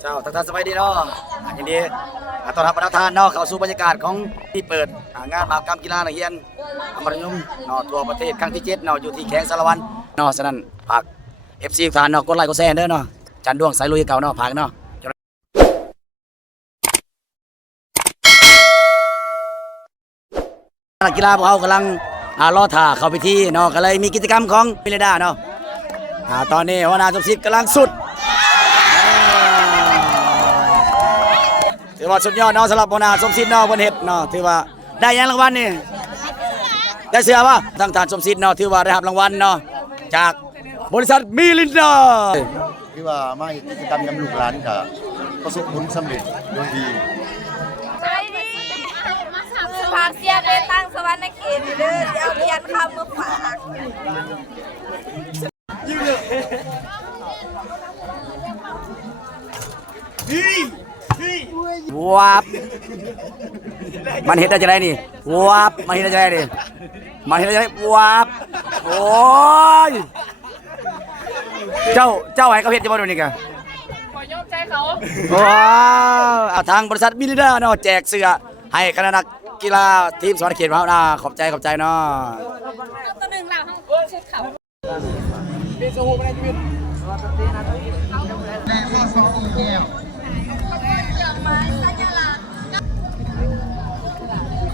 เจ้าทักทายสบายดีเนาะยินดีต้อนรับประธานเนาะเข้าสู่บรรยากาศของที่เปิดงานมหกรรมกีฬานักเรียนอมรยมเนาะทั่วประเทศครั้งที่7เนาะอยู่ที่แข้งสารวันเนาะฉะนั้นฝาก FC ทุกท่านเนาะกดไลค์กดแชร์เด้อเนาะจันดวงสายลุยเก่าเนาะฝากเนาะนักกีฬาพวกเขากำลังรอท่าเข้าพิธีเนาะก็เลยมีกิจกรรมของมิเลดาเนาะตอนนี้หัวหน้าสมศิษย์กำลังสุดถือว่าสุดยอดเนาะสำหรับหัวหน้าสมศิษย์เนาะบนเฮ็ดเนาะถือว่าได้ยังรางวัลนี่ได้เสือป่ะทางฐานสมศิษย์เนาะถือว่าได้รับรางวัลเนาะจากบริษัทมิลินดาที่ว่ามากิจกรรมนำลูกหลานกับประสบผลสำเร็จโดยดีฝากเสียไปตั้งสวรรค์เขตเด้อเอาเพียนคำมาฝากวับมันเห็นได้จะได้นี่วับมันเห็นได้จะได้นี่มันเห็นได้จะได้วับโอ้ยเจ้าให้เขาเห็นจะมาดูนี่กันขอยกใจเขาว้าวทางบริษัทมิลินดาเนาะแจกเสื้อให้คณะนักกีฬาทีมสวรรค์เขตของเราขอบใจเนาะตัวหนึ่งเราชุดเขา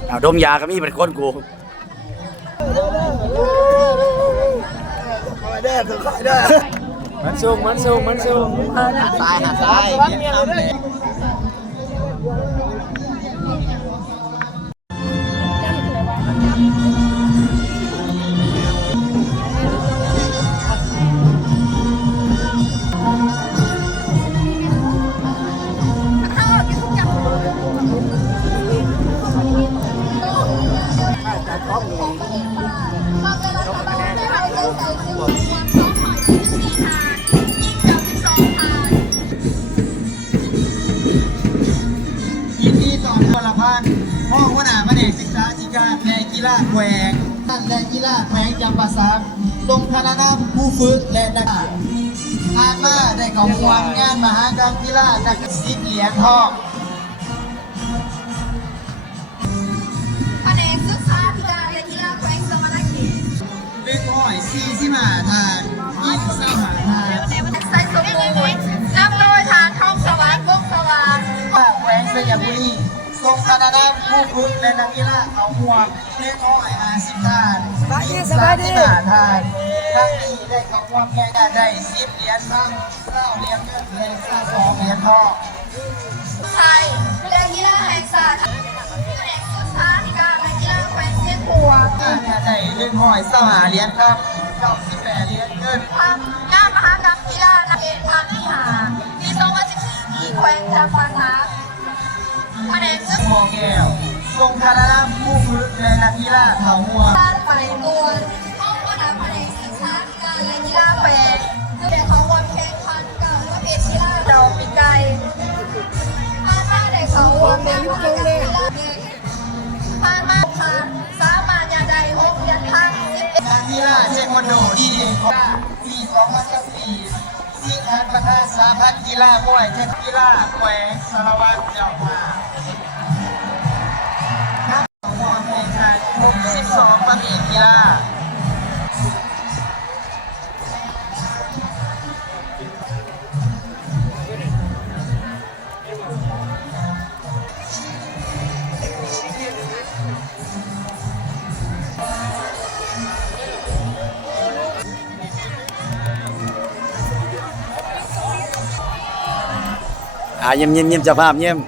เอาดมยาก็มีเป็นคนกูมันสูงตายหาตายยินดีต่อพลพันธ์ห้องหัวหน้าแผนกศึกษาธิการและกีฬาแขวงและกีฬาแขวงจำปาสักลงคณะนำผู้ฝึกและนักผ่านมาได้เข้าร่วมงานมหกรรมกีฬานักสิบเหรียญทองแผนกศึกษาธิการและกีฬาแขวงสมณเขต145 ทาน25 ทานใส่สมบูรณ์นำโดยทานทองสว่างวงสว่างแขวงสยามบุรีส่งคณะนำผู้ฝึกและนักกีฬาเข้าร่วม150 ทาน35 ทานครั้งนี้ได้เข้าร่วมแข่งขันได้10 เหรียญทอง9 เหรียญเงินและ2 เหรียญทอง ไทยและกีฬาแห่งชาติแผนกศึกษาธิการและกีฬาแขวงเชียงขัวได้125 เหรียญครับ98 เหรียญเงินทำงานมหกรรมกีฬานักเรียนครั้งที่5ปี2014ที่แขวงจำปาสักแผนกศึกษา แก้วส่งคณะนำผู้ฝึกและนักกีฬาเข้าร่วมไปตัวห้องวันแผนกศึกษาธิการและกีฬาแขวงแต่เขาวันแข่งขันกับประเภทกีฬาดอกปีไก่ผ่านมาได้เขาวันแข่งขันกับกีฬาผ่านมาผ่านสามารถยาใด6 เหรียญทองนักกีฬาเทควันโดดีเด่นของปี2014ที่งานประธานสาพันธ์กีฬามวยเทคกีฬาแขวงสารวัตรเจ้ามาความแข่งขัน62 ประเภทกีฬาเยี่ยมเจ้าภาพเยี่ยม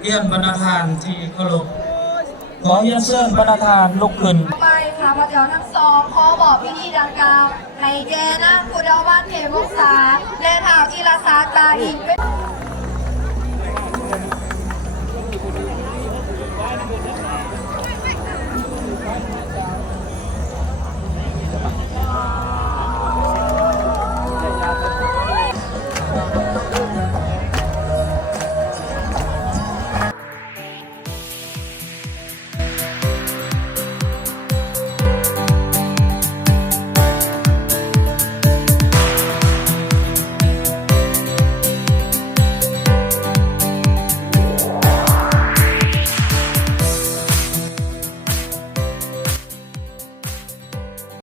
เรียนบรรณาทานที่เคารพขอเรียนเชิญบรรณาทานลุกขึ้นไปค่ะพระเจ้าทั้งสองขอบอกพิธีดังกล่าวให้แกนะผู้เดาวันเทพวงศาและท้าวอีลาสากาอีก